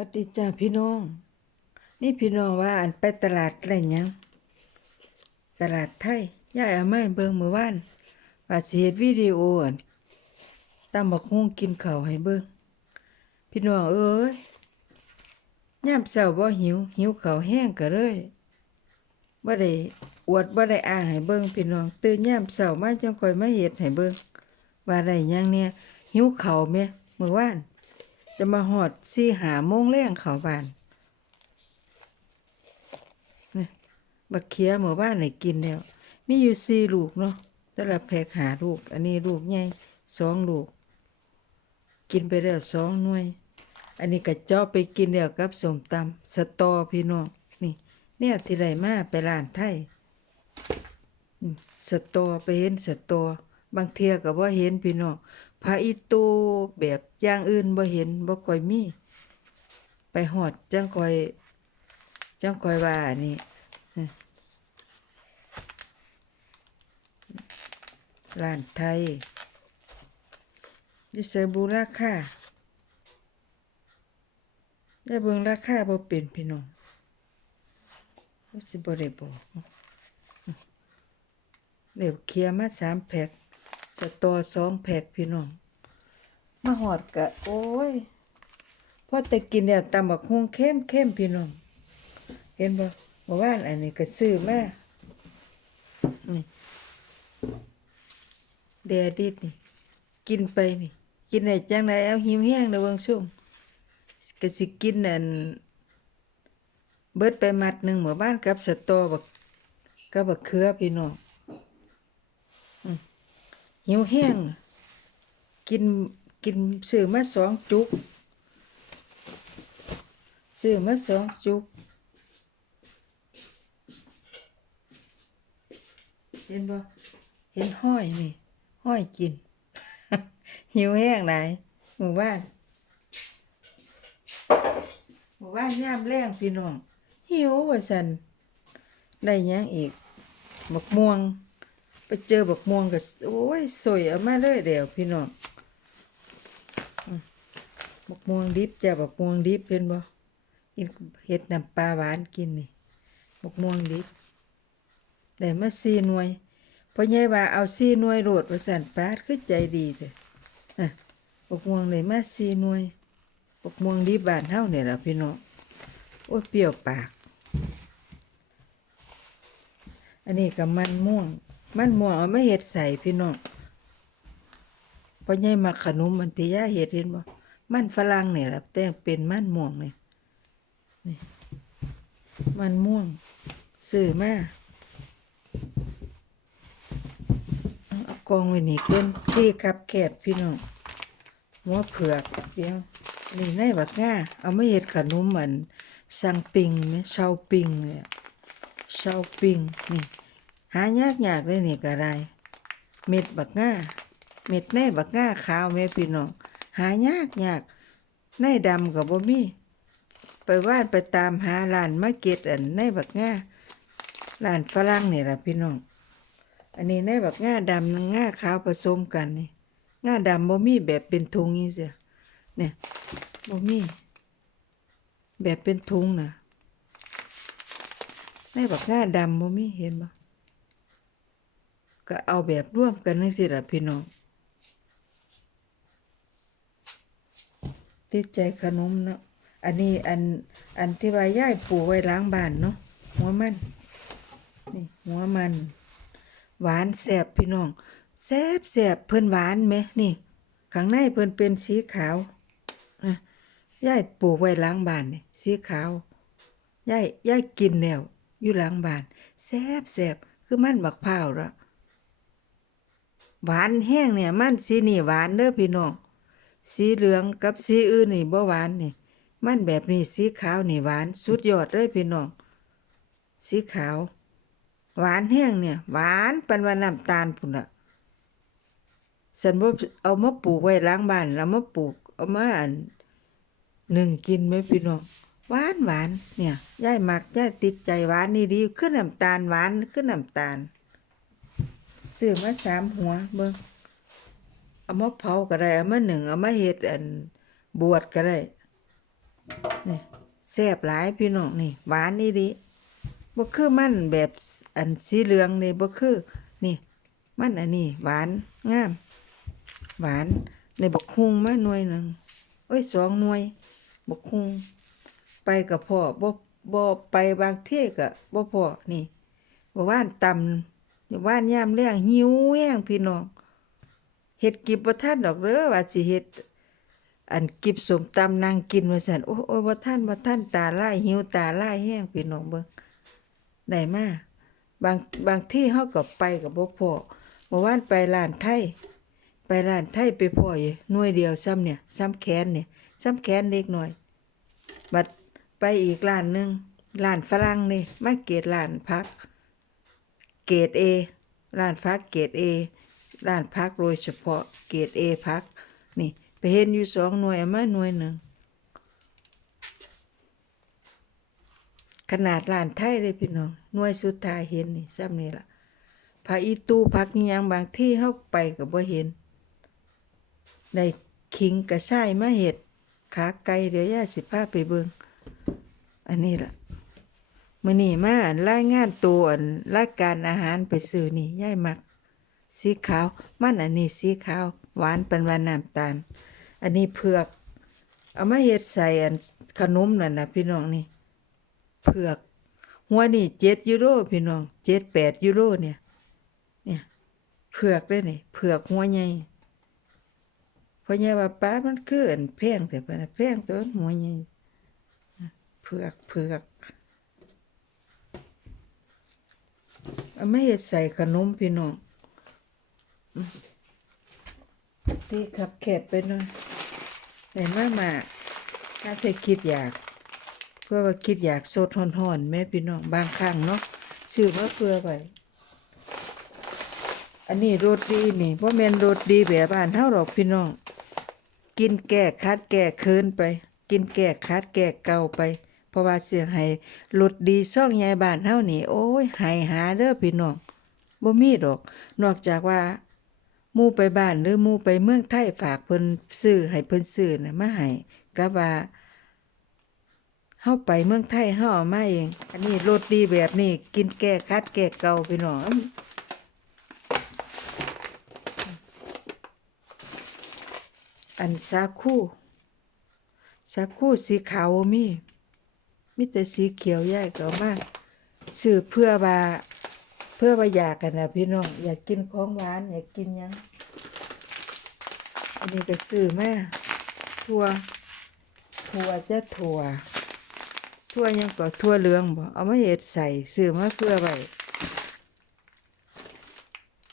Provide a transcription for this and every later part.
วัสดีจ้าพี่น้อง นี่พี่น้องว่าอันไปตลาดอะไรยังตลาดไทยยายเอามาให้เบิ่งเมื่อวานว่าสิเฮ็ดวิดีโออันตำบักฮุ่งกินข้าวให้เบิ่งพี่น้องเอ้ยยามเช้าบ่หิว หิวข้าวแห้งก็เลยบ่ได้อวดบ่ได้อ้างให้เบิ่งพี่น้อง ตื่นยามเช้ามาจังค่อยมาเฮ็ดให้เบิ่งว่าได้หยังเนี่ยหิวข้าวแม่เมื่อวาน จะมาหอดสี่หาโมงแรงเขาบ้านนี่บักเขียหมู่บ้านไหนกินแล้วมีอยู่สี่ลูกเนาะแต่ละแพกหาลูก อันนี้ลูกใหญ่สองลูก กินไปแล้วสองหน่วย อันนี้กระเจาะไปกินแล้วกับสมตำสตอพี่น้องนี่ เนี่ยที่ไรมาไปร้านไทยสตอไปเห็นสตอบางเทียก็บ่เห็นพี่น้องพาอีตูแบบอย่างอื่นบ่เห็นบ่ค่อยมี ไปหอดจังค่อย จังค่อยว่านี่ร้านไทยดิเซบูราคาได้เบิ่งราคาบ่เป็นพี่น้องสิบ่ได้บอกเดี๋ยวเคลียร์มาสามแพ็ค สตอสองแพ็คพี่น้อง มาหอดกะ โอ้ยพอแต่กินเนี่ยตำบักฮุงเข้มเข้มพี่น้อง เห็นบ่เมื่อวานอันนี้ก็ซื้อมานี่แดดิดนี่ กินไปนี่ กินได้จังไดเอาหิวแห้งเด้อเบิ่งซุ่มก็สิกินอันเบิดไปมัดหนึ่งเมื่บ้านกับสตอบักกับบักเขือพี่น้อง หิวแห้ง กินกินซื้อมาสองจุกซื้อมาสองจุกเห็นบ่เห็นห้อยนี่ ห้อยกิน หิวแห้งไหนหมู่บ้านหมู่บ้านย่ามแรงพี่น้องหิวว่าสันได้ยังอีกบักม่วง ไปเจอบักม่วงก็โอ้ยสวยเอามาเลยเดี๋ยวพี่น้องบักม่วงดิบจ้ะบักม่วงดิบเป็นบ่กินเห็ดน้ำปลาหวานกินนี่บักม่วงดิบได้มาสี่หน่วยพ่อใหญ่ว่าเอาสี่หน่วยโหลดว่าสั่นปาดคือใจดีเด้อะบักม่วงได้มาสี่หน่วยบักม่วงดิบบานเฮาเนี่ยล่ะพี่น้องโอ้ยเปรี้ยวปาก อันนี้ก็มันม่วง มันม่วงเอามาเฮ็ดใส่พี่น้องพ่อใหญ่มักขนมมันติยาเฮ็ดเห็นบ่มันฝรั่งนี่ล่ะแต่เป็นมันม่วงเนี่นี่มันม่วงซื้อมาเอากองไว้นี่เกินที่คับแคบพี่น้องหัวเผือกเดียวนี่ในบักง่าเอามาเฮ็ดขนมเหมือนสังปิงไหมเชาปิงเนี่ยเชาปิงนี่ หายากยากเลยนี่ก็ได้ เม็ดบักง่าเม็ดในบักง่าขาวแม่พี่น้องหายากยากในดำกับบ่มีไปวาดไปตามหาร้านมาเก็ตอันในบักง่าร้านฝรั่งนี่ล่ะพี่น้องอันนี้ในบักง่าดำง่าขาวผสมกันนี่ง่าดำบ่มีแบบเป็นทุงนี่เสียเนี่ยบ่มีแบบเป็นทุงนะในบักง่าดำบ่มีเห็นบ่ ก็เอาแบบร่วมกันจังซี่ล่ะพี่น้องติดใจขนมเนาะอันนี้อันอันที่ว่าย่ายปลูกไว้ล้างบ้านเนาะหัวมันนี่หัวมัน หวานแซ่บพี่น้องแซ่บแซ่บเพิ่นหวานไหมนี่ข้างในเพิ่นเป็นสีขาวอะย่ายปลูกไว้ล้างบ้านนี่สีขาวย่ายย่ายกินแล้วอยู่หลังบ้านแซ่บแซ่บคือมันบักพร้าวละ หวานแห้งเนี่ยมันสีนี่หวานเด้อพี่น้องสีเหลืองกับสีอื่นนี่บ่หวานนี่มันแบบนี้สีขาวนี่หวานสุดยอดเลยพี่น้องสีขาว หวานแห้งเนี่ย หวานปันว่าน้ำตาลพุ่นละฉันบ่าเอามาปลูกไว้ล้างบ้านแล้วมาปลูกเอามาอันหนึ่งกินไหมพี่น้องหวานหวานเนี่ยยายมักยายติดใจหวานนี่ดีขึ้นน้ำตาลหวานขึ้นน้ำตาล ซื้อมาสามหัวเบิ่งเอามาเผาก็ได้เอามาหนึ่งเอามาเฮ็ดอันบวชก็ได้นี่แซ่บหลายพี่น้องนี่ หวานนี่ดิบ่คือมันแบบอันสีเหลืองนี่บ่คือ นี่ มันอันนี้ หวานงาม หวานในบักฮุงมาหน่วยหนึ่งเอ้ยสองหน่วยบักฮุงไปกับพ่อบ่บ่ไปบางเที่ก็บ่พ่อนี่บ่ว่านตำ อยู่ว่านยามแรงหิวแห้งพี่น้องเฮ็ดกิบบ่ทันดอกเด้อว่าสิเฮ็ดอันกิบสมตำนางกินว่าซั่นโอ้โอ้บ่ทันบ่ทันตาลายหิวตาลายแห้งพี่น้องเบิ่งได้มาบางบางที่เฮาก็ไปก็บ่พอเมื่อวานไปร้านไทย ไปร้านไทยไปพ่ออยู่หน่วยเดียวซ้ำเนี่ยซ้ำแขนเนี่ยซ้ำแขนเล็กหน่อย บัดไปอีกร้านหนึงร้านฝรั่งนี่มาเกตร้านพัก เกรดเอร้านพักเกรดเอร้านพักโดยเฉพาะเกรดเอพัก นี่ ไปเห็นอยู่สองหน่วยมาหน่วยหนึ่งขนาดร้านไทยเลยพี่น้องหน่วยสุดท้ายเห็นนี่ซ้ำนี่ล่ะพาอีตูพักนี่ยังบางที่เฮาไปก็บ่เห็นได้ขิงกระช่ายมาเห็ดขาไก่เดี๋ยวย่าสิพาไปเบิงอันนี้ล่ะ มื้อนี้มาอันรายงานตัวอันรายการอาหารไปซื้อนี่ย่ายมัก สีขาว มันอันนี้สีขาว หวานเป็นวานน้ำตาล อันนี้เผือก เอามาเฮ็ดใส่อันขนมนั่นนะพี่น้องนี่ เผือก หัวนี่เจ็ดยูโรพี่น้องเจ็ดแปดยูโรเนี่ย เนี่ย เผือกได้นี่เผือกหัวใหญ่เพราะไงว่าป้ามันคืออันแพงแต่ปะนแพงตัวหัวใหญ่เผือกเผือก เอาไม่เห็ดใส่ขนมพี่น้องตีขับแคบไปหน่อยแต่มามาถ้าเคยคิดอยาก เพื่อว่าคิดอยากสดห่อนๆแม่พี่น้องบางครั้งเนาะซื้อมาเพื่อไว้อันนี้โรตีนี่เพราะแมนโรตีแบบบ้านเฮาดอกพี่น้อง กินแก่คัดแก่เคินไป กินแก่คัดแก่เก่าไป ราะว่าเสียให้รสดีซ่องใหญ่บ้านเฮานี่โอ้ยให้หาเด้อพี่น้องบ่มีดอก นอกจากว่ามู่ไปบ้านหรือมู่ไปเมืองไทยฝากเพิ่นซื้อให้เพิ่นซื้อน่ะมาให้ก็ว่าเฮาไปเมืองไทยเฮาเอามาเอง อันนี้รสดีแบบนี้กินแก่คัดแก่เก่าพี่น้องอันสาคูสาคูสีขาวมี มีแต่สีเขียวแยกก็มาซื้อเพื่อว่าเพื่อว่าอยากกันนะพี่น้องอยากกินของหวานอยากกินยังอันนี้ก็ซื้อมาถั่วถั่วจะถั่วถั่วยังก็ถั่วเหลืองบ่เอามาเฮ็ดใส่ซื้อมาเพื่อไว้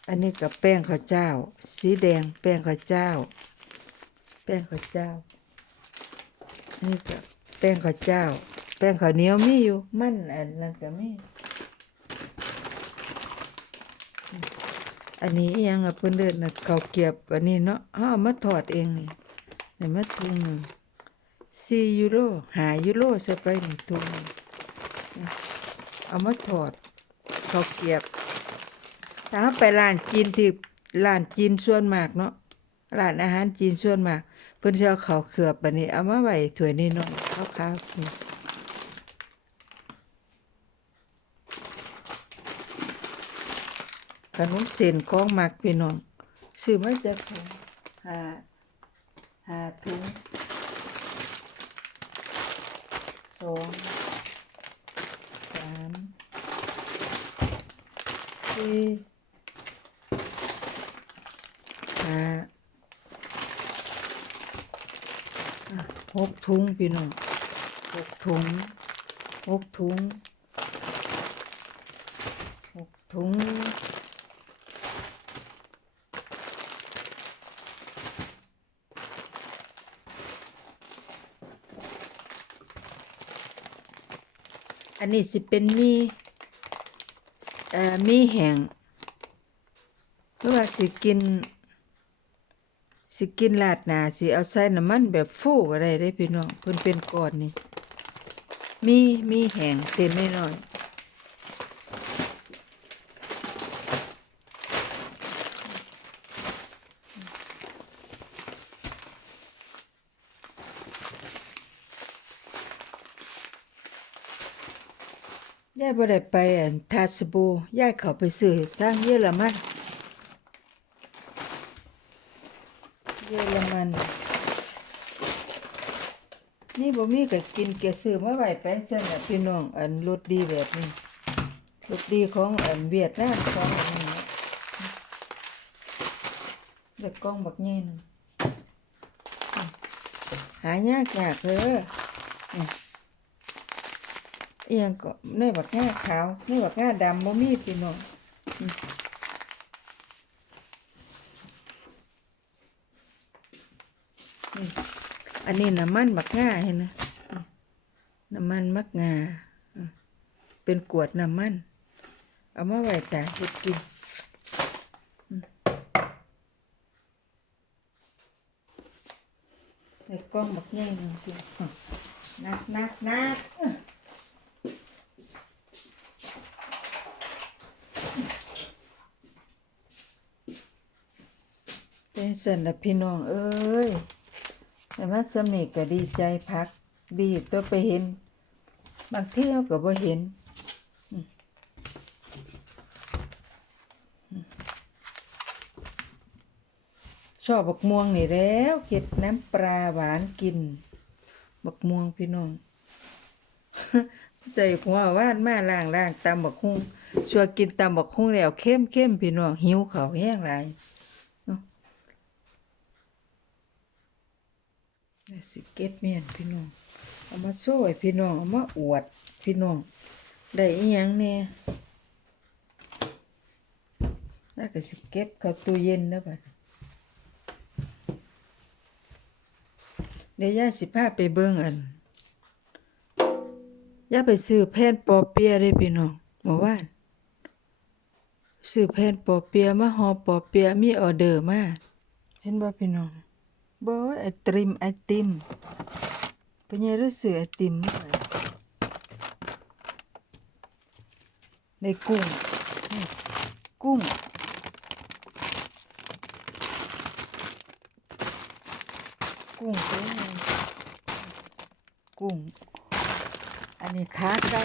อันนี้กับแป้งข้าวเจ้า สีแดงแป้งข้าวเจ้า แป้งข้าวเจ้านี่ก็แป้งข้าวเจ้า แป้งข้าวเหนียวมีอยู่ มันอันนั้นก็มีอันนี้ยังอะเพิ่นเดินน่ะข้าเกรียบอันนี้เนาะเฮาเอามาทอดเองนี่นี่มาถุงหนึ่ง4ยูโร5ยูโรใส่ไปนี่ถุงหนึ่งเอามาทอดข้าเกรียบถ้าไปร้านจีนที่ร้านจีนส่วนมากเนาะร้านอาหารจีนส่วนมากเพิ่นสิเอาข้าเขือบบัดนี้ เอามาไว้ถ้วยน้อยๆขาวๆ ขนมเส้นของหมักพี่น้องซื้อมาจากถุงหาหาถุงสองสามสี่ห้าหกถุงพี่น้องหกถุงหกถุงหกถุง อันนี้สิเป็นมีเอ่อมีแห้งหรือว่าสิกิน สิกินลาดหนาสิเอาใส่น้ำมันแบบฟูก็ได้ได้พี่น้องเพิ่นเป็นก้อนนี่มีมีแห้งเส้นน้อยย บ่ได้ไปอันทาสบูยายเขาไปซื้อทางเยอรมันเยอรมัน นี่บ่มีก็กินแกซื้อมาไว้ไปซั่นน่ะพี่น้องอันรสดีแบบนี้รสดีของอันเวียดนามของอันนี้เด็กกล้องบักใหญ่นึงอืมหายากยากเด้อ อืมอียงก็ในบักง่าขาวในบักง่าดำบ่มีพี่น้องอันนี้น้ำมันบักง่าเห็นนะอืมน้ำมันมักงาเป็นกวดน้ำมัน เอามาไว้ตากเฮ็ดกินใส่กล้องบักใหญ่หนึงทีนักนักนัก เป็นสันละพี่น้องเอ้ยแต่ว่าสมิก็ดีใจพักดีตัวไปเห็น บางเที่ยวก็บ่เห็นชอบบักม่วงนี่แล้วเก็ดน้ำปลาหวานกิน บักม่วงพี่น้องใจหัวว่านมาล่างล่างตำบักฮุ่งชัวกินตำบักฮุ่งแล้วเข้มเข้มพี่น้องหิวเขาแห้งหลาย สิเก็บเมียนพี่น้อง เอามาโซ่ให้พี่น้อง เอามาอวดพี่น้อง ได้อีหยังแน่แล้วก็สิเก็บเข้าตู้เย็นนะบัดเดี๋ยวย่าสิพาไปเบิ่งอัน ย่าไปซื้อแผ่นปอเปียะเด้พี่น้องเมื่อวานซื้อแผ่นปอเปียะมาห่อปอเปียะมีออเดอร์มาเห็นบ่พี่น้อง บอไอติมไอติมเป็นยังรู้สึกไอติมในกุ้งกุ้งกุ้งเป็นไงกุ้งอันนี้ขาไก่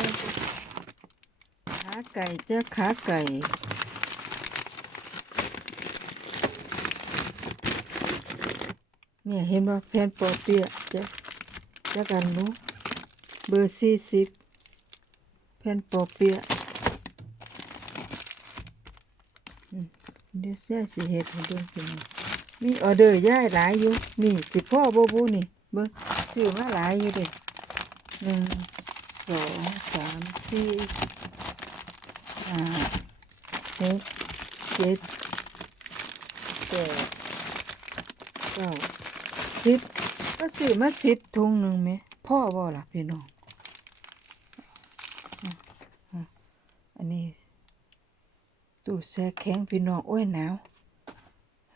ขาไก่เจ้าขาไก่ เนี่ยเห็นว่าแผ่นปอเปียจะจะกันหนูเบอร์สี่สิบแผ่นปอเปียเดี๋ยวเสียสิเฮ็ดให้เบิ่งพี่น้องมีออเดอร์ย้ายหลายอยู่นี่สิพ่อบ่บูนี่เบิ่งซื้อมาหลายอยู่เด้หนึ่งสองสามสี่ห้าหกเจ็ดแปดเก้า สิบก็ซื้อมาสิบถุงหนึ่งไหมพ่อบ่ล่ะพี่น้องอันนี้ตู้แช่แข็งพี่น้องโอ้ยหนาว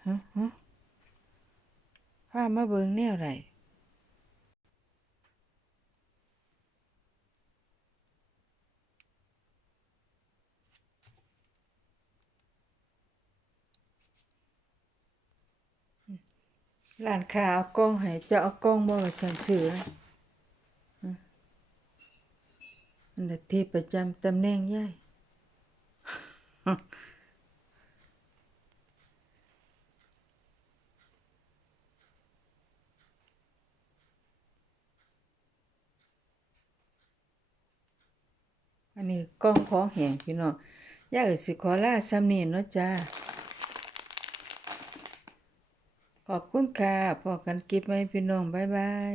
ฮะฮะพามาเบิงแนวไร ร้านค้าเอากล้องให้เจะเอากล้องบ่ว่าฉันซื้ออันที่ประจำตำแหน่งใหญ่อันนี้กล้องของแห้งพี่น้องอยากสิขอลาซ้ำนี้เนาะจ้า ขอบคุณค่ะพอกันกิบไหมพี่น้อง บ๊ายบาย